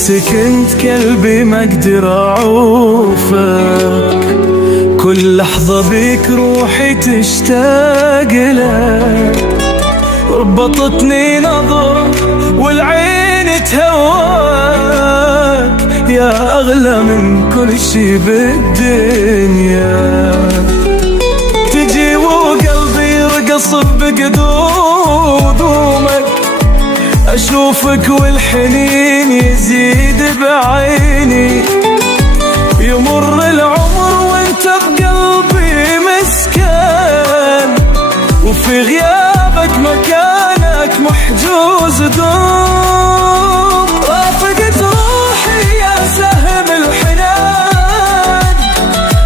سكنت قلبي ما اقدر اعوفك، كل لحظة بيك روحي تشتاق لك، ربطتني نظرة والعين تهواك، يا أغلى من كل شي بالدنيا. تجي وقلبي يرقص بقدومك، أشوفك والحنين يزيد بعيني، يمر العمر وانت بقلبي مسكن، وفي غيابك مكانك محجوز دوم. رافقت روحي يا سهم الحنان،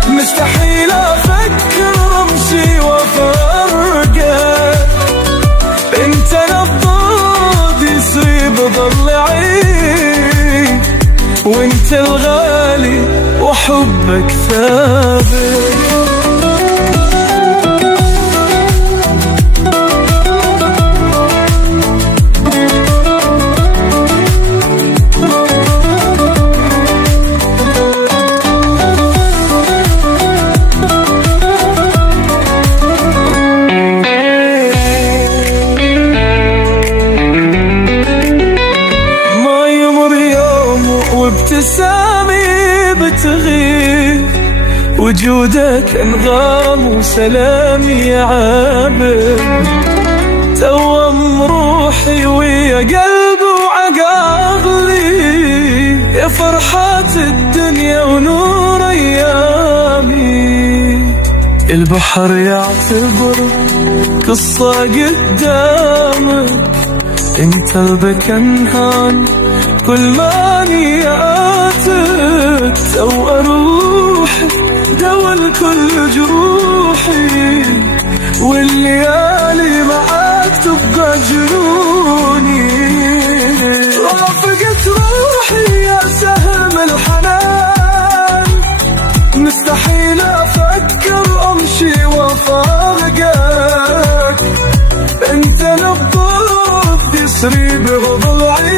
مستحيل أفكر أمشي وأفرقك، انت نبض يصيب ضلعي، وانت الغالي وحبك ثابت. وابتسامي بتغيب، وجودك انغام وسلامي يا عابر، توم روحي ويا قلبي وعقلي، يا فرحات الدنيا ونور ايامي. البحر يعتبر قصة قدامك، انت البكنهان كل ما نياتك، توأ روحي دوا لكل جروحي، والليالي معاك تبقى جنوني. رافقت روحي يا سهم الحنان، مستحيل أفكر أمشي وأفارقك، انت نبض يسري بضلعي،